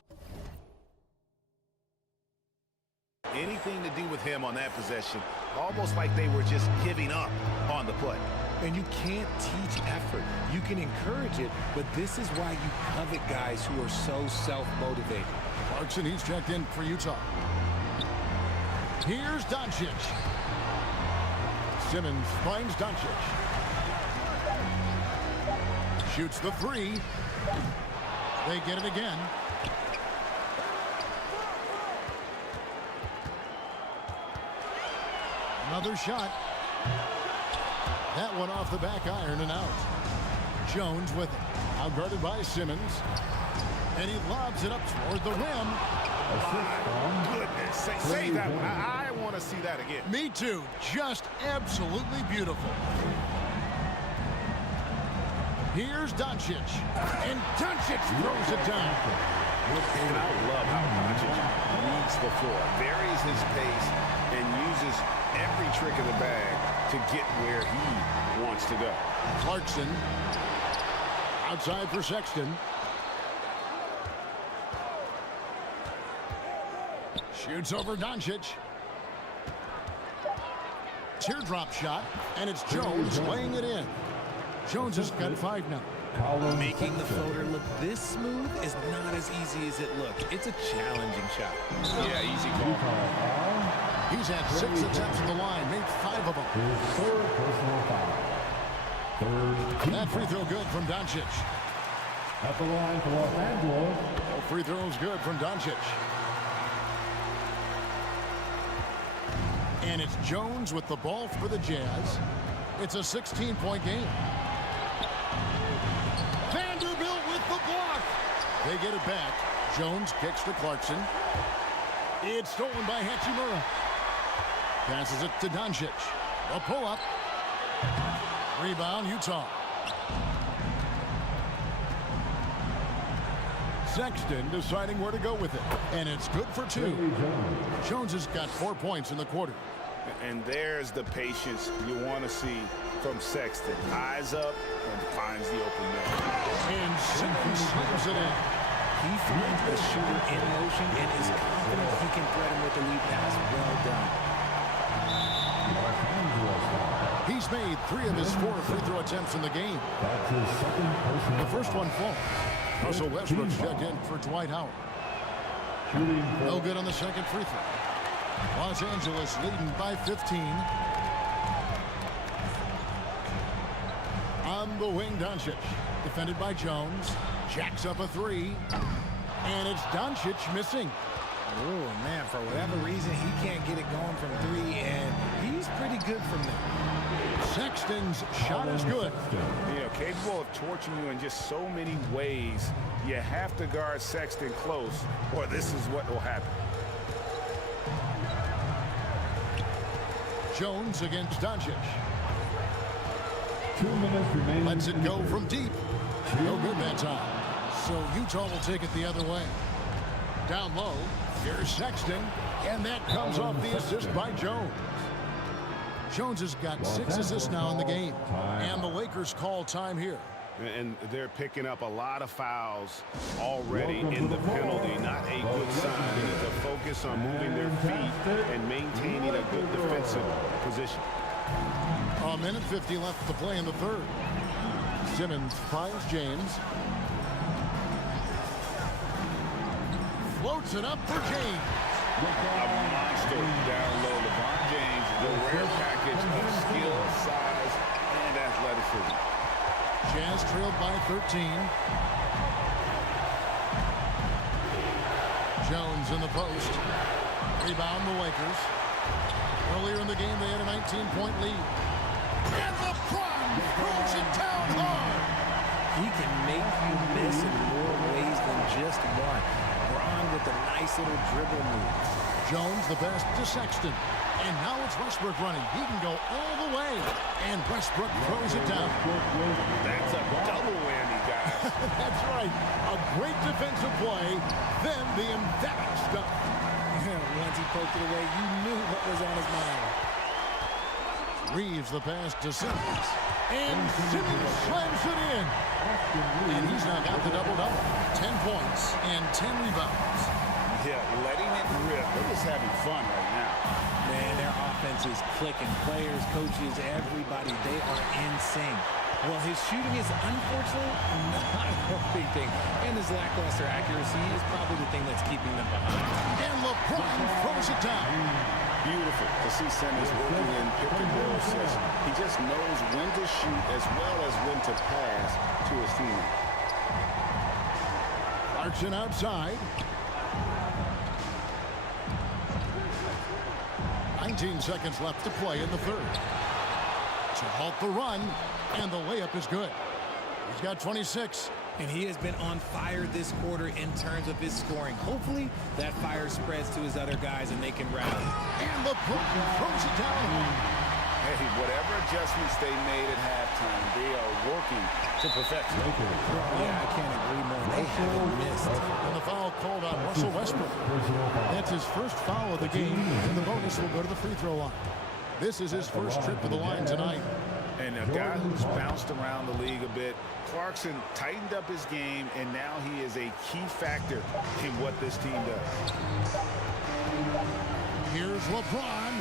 anything to do with him on that possession. Almost like they were just giving up on the play. And you can't teach effort. You can encourage it, but this is why you covet guys who are so self-motivated. Clarkson, he's checked in for Utah. Here's Doncic. Simmons finds Doncic. Shoots the three. They get it again. Another shot. That one off the back iron and out. Jones with it. Outguarded by Simmons. And he lobs it up toward the rim. My goodness. Say that one. I want to see that again. Me too. Just absolutely beautiful. Here's Doncic. And Doncic throws it down. And I love how Doncic reads the floor, varies his pace, and uses every trick of the bag to get where he wants to go. Clarkson. Outside for Sexton. Shoots over Doncic. Teardrop shot, and it's Jones laying it in. Jones has got 5 now. Making the floater look this smooth is not as easy as it looks. It's a challenging shot. Yeah, easy call. He's had 6 attempts at the line, made 5 of them. Third personal foul. That free throw good from Doncic. At the line for Los Angeles. Oh, free throw's good from Doncic. And it's Jones with the ball for the Jazz. It's a 16-point game. Vanderbilt with the block. They get it back. Jones kicks to Clarkson. It's stolen by Hachimura. Passes it to Doncic. A pull-up. Rebound, Utah. Sexton deciding where to go with it. And it's good for 2. Jones has got 4 points in the quarter. And there's the patience you want to see from Sexton. Eyes up and finds the open man. And Simmons slams it in. He finds the shooter in motion and is confident he can thread him with the lead pass. Well done. He's made 3 of his 4 free throw attempts in the game. The first one falls. Russell Westbrook's checked in for Dwight Howard. No good on the second free throw. Los Angeles leading by 15. On the wing, Doncic. Defended by Jones. Jacks up a 3. And it's Doncic missing. Oh, man, for whatever reason, he can't get it going from 3, and he's pretty good from there. Sexton's shot is good. You know, capable of torching you in just so many ways. You have to guard Sexton close, or this is what will happen. Jones against Doncic. 2 minutes remaining. Lets it go from deep. No good that time. So Utah will take it the other way. Down low, here's Sexton, and that comes off the assist by Jones. Jones has got 6 assists now in the game, and the Lakers call time here. And they're picking up a lot of fouls already in the penalty. Not a good sign. They need to focus on moving their feet and maintaining a good defensive position. A minute 50 left to play in the third. Simmons fires James. Floats it up for James. A monster down low. LeBron James, the rare package of skill, size, and athleticism. Jazz trailed by 13. Jones in the post. Rebound the Lakers. Earlier in the game, they had a 19-point lead. And LeBron throws it down hard. He can make you miss in more ways than just one. Braun with a nice little dribble move. Jones the best to Sexton. And now it's Westbrook running. He can go all the way. And Westbrook throws it down. That's a double whammy, guys. That's right. A great defensive play. Then the emphatic stuff. Once he poked it away, you knew what was on his mind. Reeves the pass to Simmons. And Simmons slams it in. And he's now got the double-double. 10 points and 10 rebounds. Yeah, letting it rip. They're just having fun right now. Man, their offense is clicking. Players, coaches, everybody, they are in sync. Well, his shooting is unfortunately not a healthy thing. And his lackluster accuracy is probably the thing that's keeping them behind. And LeBron throws it down. Beautiful to see Simmons working in pick-and-roll session. He just knows when to shoot as well as when to pass to his teammate. Clarkson outside. 19 seconds left to play in the third. To halt the run, and the layup is good. He's got 26. And he has been on fire this quarter in terms of his scoring. Hopefully, that fire spreads to his other guys and they can rally. And LeBron throws it down. Hey, whatever adjustments they made at halftime, they are working to perfection. Yeah, I can't agree more. They haven't missed. And the foul called on Russell Westbrook. That's his first foul of the game, and the bonus will go to the free throw line. This is his first trip to the line tonight. And a guy who's bounced around the league a bit, Clarkson tightened up his game, and now he is a key factor in what this team does. Here's LeBron,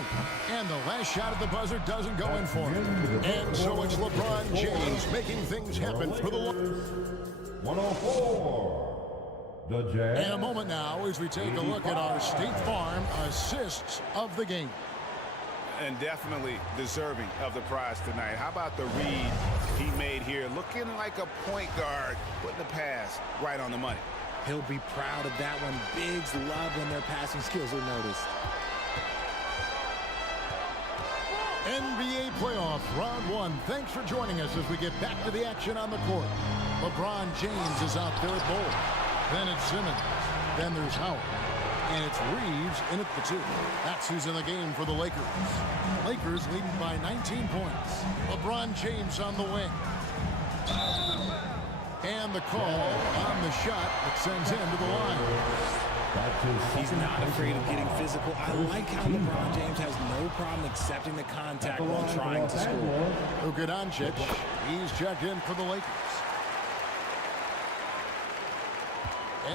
and the last shot at the buzzer doesn't go in for him. And so it's LeBron James making things happen for the 104. The Jazz. In a moment now as we take a look at our State Farm assists of the game. And definitely deserving of the prize tonight. How about the read he made here? Looking like a point guard, putting the pass right on the money. He'll be proud of that one. Bigs love when their passing skills are noticed. NBA playoff round 1. Thanks for joining us as we get back to the action on the court. LeBron James is out there at goal. Then it's Simmons. Then there's Howard. And it's Reeves in at the 2. That's who's in the game for the Lakers. Lakers leading by 19 points. LeBron James on the wing. And the call on the shot that sends him to the line. He's not afraid of getting physical. I like how LeBron James has no problem accepting the contact while trying to score. Luka Doncic, he's checked in for the Lakers.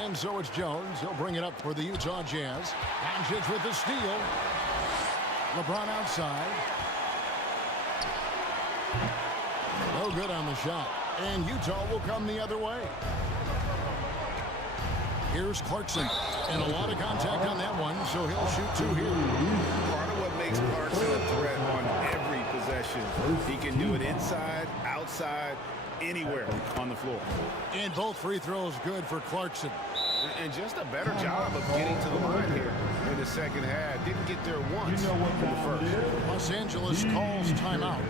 And so it's Jones. He'll bring it up for the Utah Jazz. Doncic with the steal. LeBron outside. No good on the shot. And Utah will come the other way. Here's Clarkson. And a lot of contact on that one, so he'll shoot two here. Part of what makes Clarkson a threat on every possession, he can do it inside, outside, anywhere on the floor. And both free throws good for Clarkson. And just a better job of getting to the line here in the second half. Didn't get there once in the first. Los Angeles calls timeout.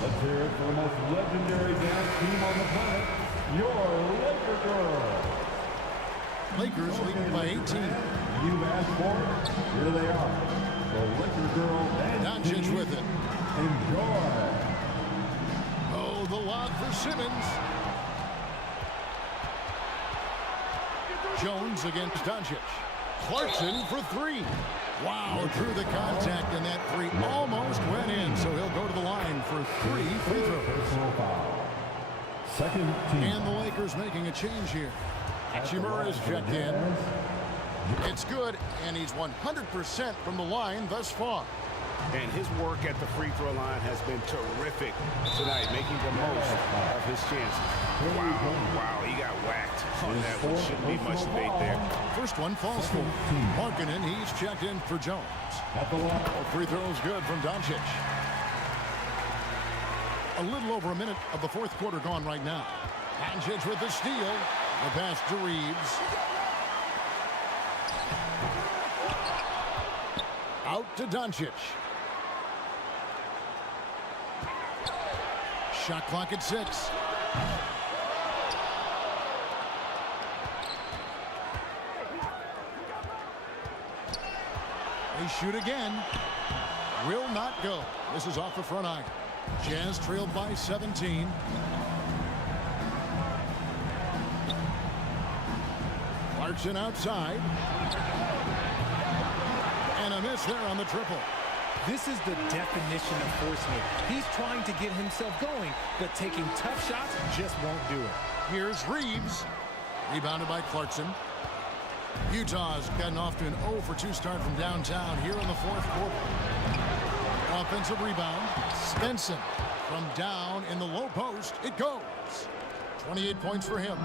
Let's hear it for the most legendary dance team on the planet, your Laker Girls. Lakers leading by 18. You've asked for it. Here they are. The Laker Girls dance Doncic team. with it. Enjoy. Oh, the lob for Simmons. Jones against Doncic. Clarkson for three. Wow, drew the contact, and that three almost went in, so he'll go to the line for three free throws. Personal foul. Second team. And the Lakers making a change here. Hachimura is checked in. It's good, and he's 100% from the line thus far. And his work at the free throw line has been terrific tonight, making the most of his chances. Wow, he got whacked on that one. Shouldn't be much debate there. First one falls for Markkanen. He's checked in for Jones. Free throws good from Doncic. A little over a minute of the fourth quarter gone right now. Doncic with the steal. The pass to Reeves. Out to Doncic. Shot clock at 6. They shoot again. Will not go. This is off the front iron. Jazz trailed by 17. Clarkson outside. And a miss there on the triple. This is the definition of forcing it. He's trying to get himself going, but taking tough shots just won't do it. Here's Reeves. Rebounded by Clarkson. Utah's gotten off to an 0-for-2 start from downtown here in the fourth quarter. Offensive rebound. Svensson from down in the low post. It goes. 28 points for him.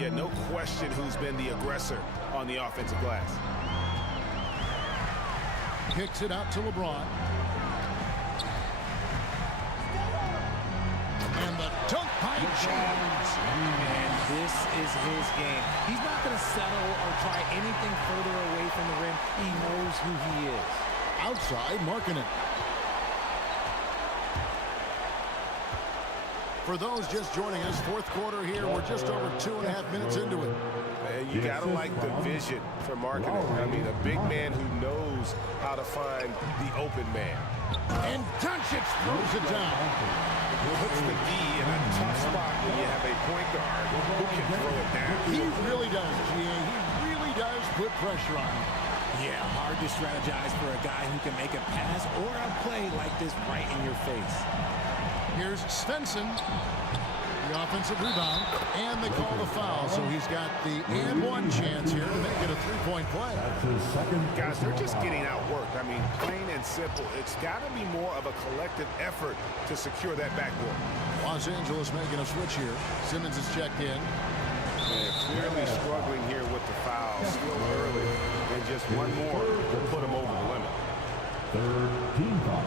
Yeah, no question who's been the aggressor on the offensive glass. Kicks it out to LeBron. And the dunk by James. And this is his game. He's not going to settle or try anything further away from the rim. He knows who he is. Outside, Markkanen. For those just joining us, fourth quarter here. We're just over 2.5 minutes into it. You got to like the vision for Markkanen. I mean, a big man who knows how to find the open man. And Doncic throws it down. Puts the D in a tough spot when you have a point guard who can throw it down. He really does, G.A. He really does put pressure on him. Yeah, hard to strategize for a guy who can make a pass or a play like this right in your face. Here's Svensson. The offensive rebound, and they call the foul, so he's got the and-one chance here to make it a three-point play. Guys, they're just getting outworked. I mean, plain and simple. It's got to be more of a collective effort to secure that backboard. Los Angeles making a switch here. Simmons is checked in. Yeah, clearly struggling here with the foul. Still early, and just one more will put him over the limit. Third team foul.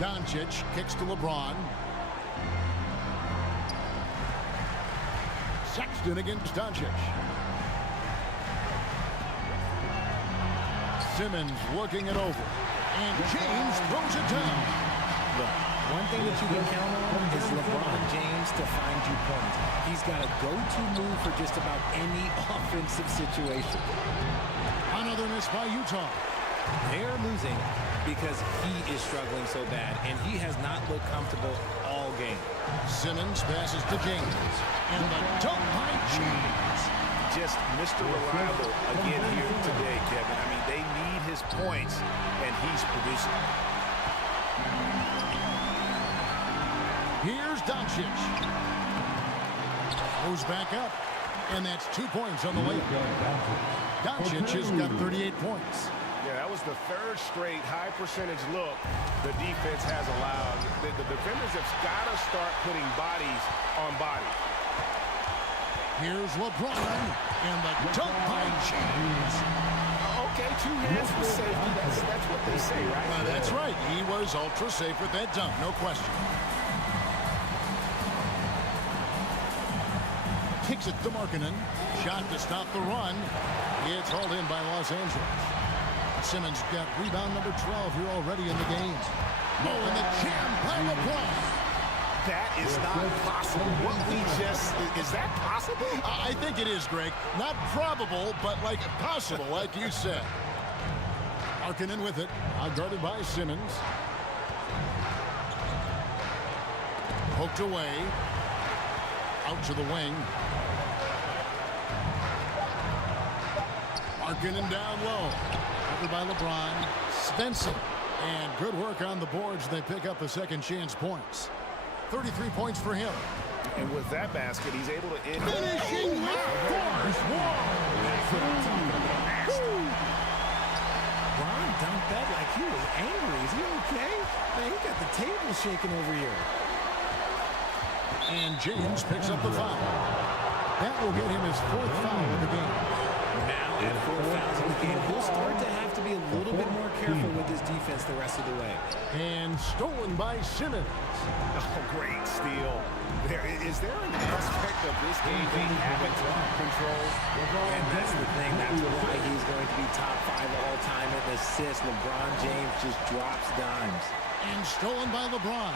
Doncic kicks to LeBron. Sexton against Doncic. Simmons working it over. And James throws it down. Look, one thing that you can count on is LeBron James to find you points. He's got a go-to move for just about any offensive situation. Another miss by Utah. They're losing because he is struggling so bad, and he has not looked comfortable all game. Simmons passes to James. And the dunk by James. Just Mr. Reliable again here today, Kevin. I mean, they need his points, and he's producing. Here's Doncic. Goes back up. And that's 2 points on the way. Doncic has got 38 points. Yeah, that was the third straight high percentage look the defense has allowed. The defenders have got to start putting bodies on bodies. Here's LeBron. And the dunk by James. Okay, 2 hands for safety. That's what they say, right? That's right. He was ultra safe with that dunk, no question. Kicks it to Markkanen. Shot to stop the run. It's hauled in by Los Angeles. Simmons got rebound number 12 here already in the game. Oh, and the jam by LeBron. That is not possible. What we just, is that possible? I think it is, Greg. Not probable, but like possible, like you said. Markkanen with it. Guarded by Simmons. Poked away. Out to the wing. Markkanen down low. Covered by LeBron. Svensson. And good work on the boards. They pick up the second chance points. 33 points for him. And with that basket, he's able to end. Finishing with force. Bron dunked that like he was angry. Is he okay? Man, he got the table shaking over here. And James picks up the foul. That will get him his 4th foul of the game. Now at 4 fouls in the game, he'll start to have to be a little bit more careful with his defense the rest of the way. And stolen by Simmons. Oh, great steal. Is there an aspect of this game they haven't controlled? And that's the thing. That's why he's going to be top 5 all-time in assists. LeBron James just drops dimes. And stolen by LeBron.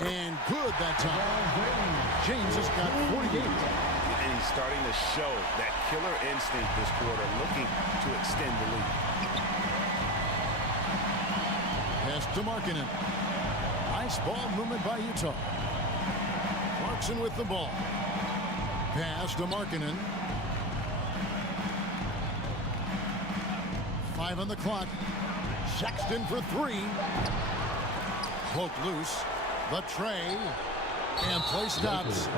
And good that time. James has got 48. And he's starting to show that killer instinct this quarter, looking to extend the lead. Pass to Markkanen. Nice ball movement by Utah. Clarkson with the ball. Pass to Markkanen. 5 on the clock. Sexton for 3. Poke loose. The tray. And play stops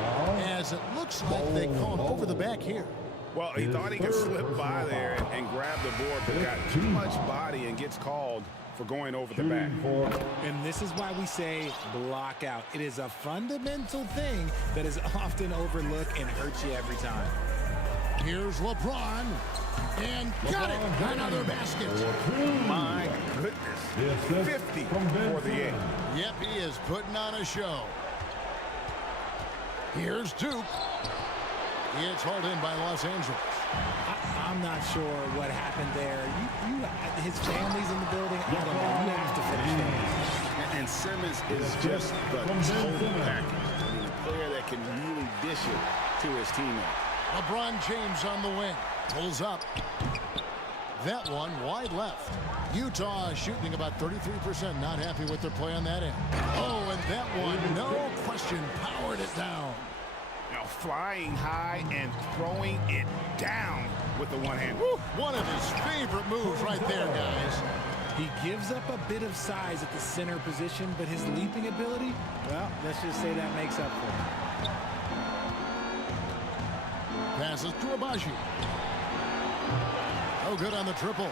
as it looks like they call him over the back here. Well, he thought he could slip by there and grab the board, but got too much body and gets called for going over the back. And this is why we say block out. It is a fundamental thing that is often overlooked and hurts you every time. Here's LeBron. And got it. Another basket. My goodness. 50 for the game. Yep, he is putting on a show. Here's Duke. It's hauled in by Los Angeles. I'm not sure what happened there. His family's in the building. I don't know. You have to finish that. And Simmons is just the total package. I mean, a player that can really dish it to his teammates. LeBron James on the wing. Pulls up. That one wide left. Utah shooting about 33%. Not happy with their play on that end. Oh, and that one, no question, powered it down. Now flying high and throwing it down with the one hand. Woo, one of his favorite moves right there, guys. He gives up a bit of size at the center position, but his leaping ability, well, let's just say that makes up for it. Passes to Abaji. No good on the triple.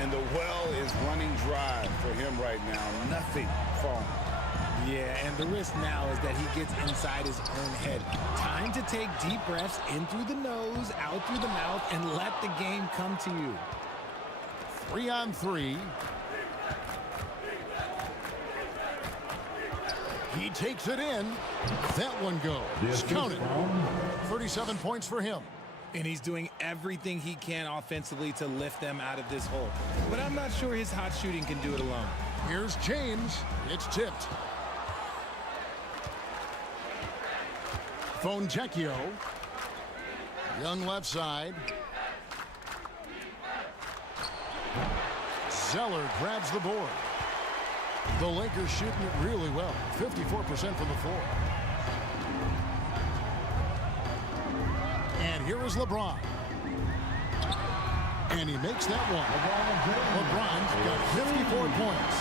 And the well is running dry for him right now. Nothing falling. Yeah, and the risk now is that he gets inside his own head. Time to take deep breaths in through the nose, out through the mouth, and let the game come to you. 3 on 3. He takes it in. That one goes. Counted. 37 points for him. And he's doing everything he can offensively to lift them out of this hole. But I'm not sure his hot shooting can do it alone. Here's James. It's tipped. Fontecchio. Young left side. Zeller grabs the board. The Lakers shooting it really well. 54% from the floor. And here is LeBron. And he makes that one. LeBron's got 54 points.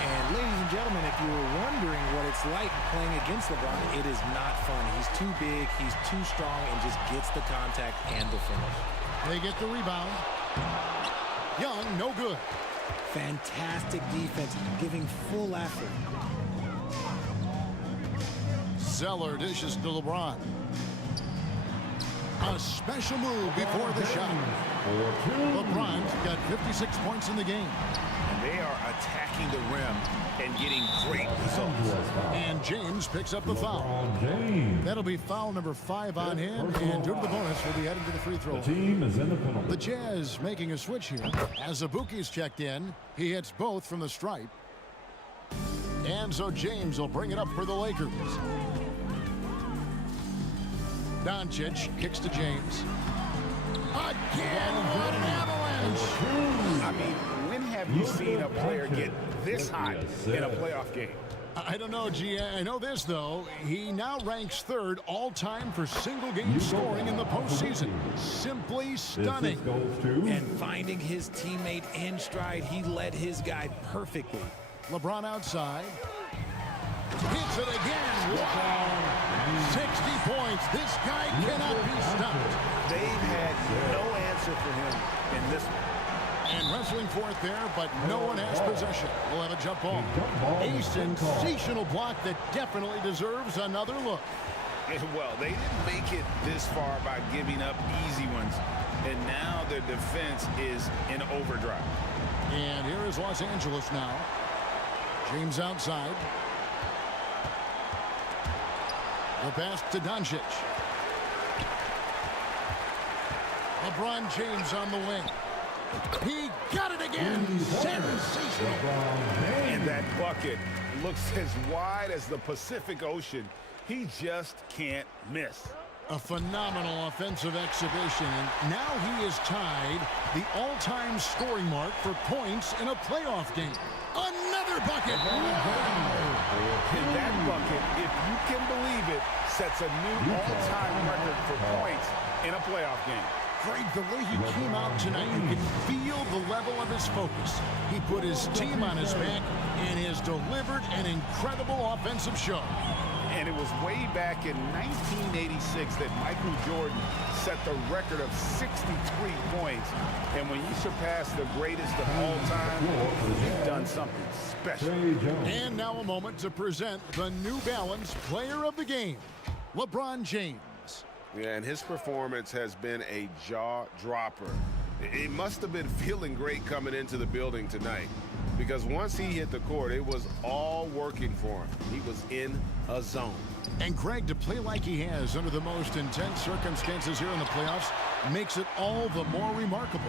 And ladies and gentlemen, if you were wondering what it's like playing against LeBron, it is not fun. He's too big, he's too strong, and just gets the contact and the finish. They get the rebound. Young, no good. Fantastic defense, giving full effort. Zeller dishes to LeBron. A special move before the shot. LeBron's got 56 points in the game. And they are attacking the rim and getting great results. And James picks up the foul. That'll be foul number 5 on him. And due to the bonus, we'll be heading to the free throw. The team is in the penalty. The Jazz making a switch here. As Abuki's checked in, he hits both from the stripe. And so James will bring it up for the Lakers. Doncic kicks to James. Again, what an avalanche! I mean, when have you seen a player get this hot in a playoff game? I don't know, G. I know this, though. He now ranks 3rd all-time for single-game scoring in the postseason. Simply stunning. And finding his teammate in stride, he led his guy perfectly. LeBron outside. Hits it again. Wow. 60 points. This guy cannot be stopped. They've had no answer for him in this one. And wrestling for it there, but no one has possession. We'll have a jump ball. A sensational block that definitely deserves another look. Well, they didn't make it this far by giving up easy ones. And now their defense is in overdrive. And here is Los Angeles now. James outside. The pass to Doncic. LeBron James on the wing. He got it again. Sensational. And that bucket looks as wide as the Pacific Ocean. He just can't miss. A phenomenal offensive exhibition. And now he is tied the all-time scoring mark for points in a playoff game. Another bucket. And that bucket, if you can believe it, sets a new all-time record for points in a playoff game. Greg, the way he came out tonight, you can feel the level of his focus. He put his team on his back and has delivered an incredible offensive show. And it was way back in 1986 that Michael Jordan set the record of 63 points. And when you surpass the greatest of all time, you've done something special. And now a moment to present the New Balance Player of the Game, LeBron James. Yeah, and his performance has been a jaw-dropper. It must have been feeling great coming into the building tonight, because once he hit the court, it was all working for him. He was in a zone. And Greg, to play like he has under the most intense circumstances here in the playoffs makes it all the more remarkable.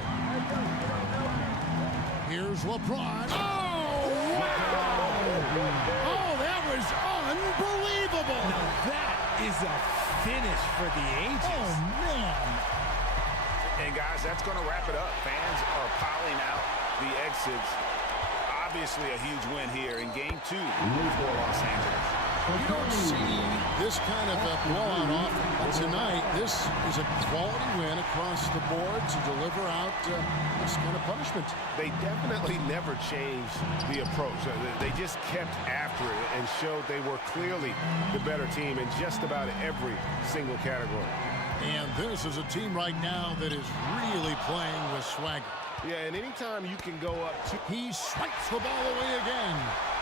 Here's LeBron. Oh, wow! Oh, that was unbelievable! Now that is a finish for the ages. Oh, man. And guys, that's going to wrap it up. Fans are piling out the exits. Obviously a huge win here in Game 2 for Los Angeles. You don't see this kind of a blowout often, but tonight this is a quality win across the board to deliver out this kind of punishment. They definitely never changed the approach. They just kept after it and showed they were clearly the better team in just about every single category. And this is a team right now that is really playing with swagger. Yeah, and anytime you can go up to... He swipes the ball away again.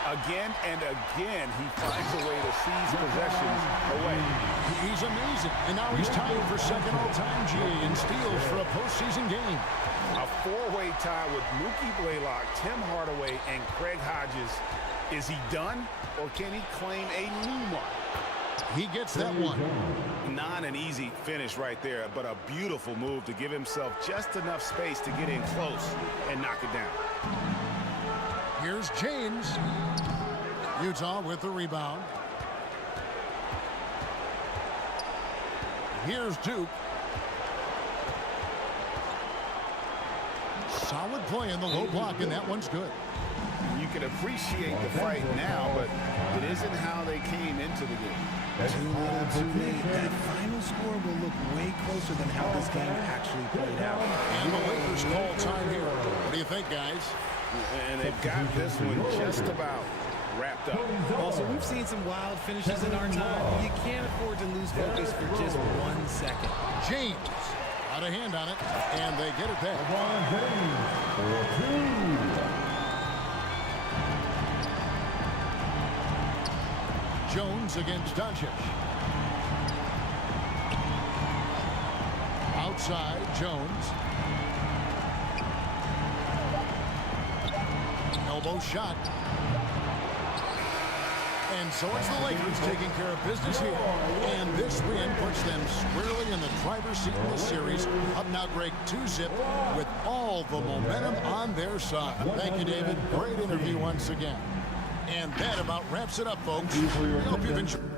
Again and again, he finds a way to seize possessions away. He's amazing. And now he's tied for second all-time GA in steals for a postseason game. A four-way tie with Mookie Blaylock, Tim Hardaway, and Craig Hodges. Is he done, or can he claim a new mark? He gets that one. Not an easy finish right there, but a beautiful move to give himself just enough space to get in close and knock it down. Here's James. Utah with the rebound. Here's Duke. Solid play in the low block, and that one's good. You can appreciate the fight now, but it isn't how they came into the game. Too little, too late. That final score will look way closer than how this game actually played out. And the Lakers call time here. What do you think, guys? And they've got this one just about wrapped up. Also, we've seen some wild finishes in our time. You can't afford to lose focus for just 1 second. James out of hand on it, and they get it back. LeBron James for 2. Jones against Doncic. Outside, Jones. Elbow shot. And so it's the Lakers taking care of business here. And this win puts them squarely in the driver's seat in the series. Up now, Greg, 2-zip with all the momentum on their side. Thank you, David. Great interview once again. And that about wraps it up, folks. We hope you've enjoyed.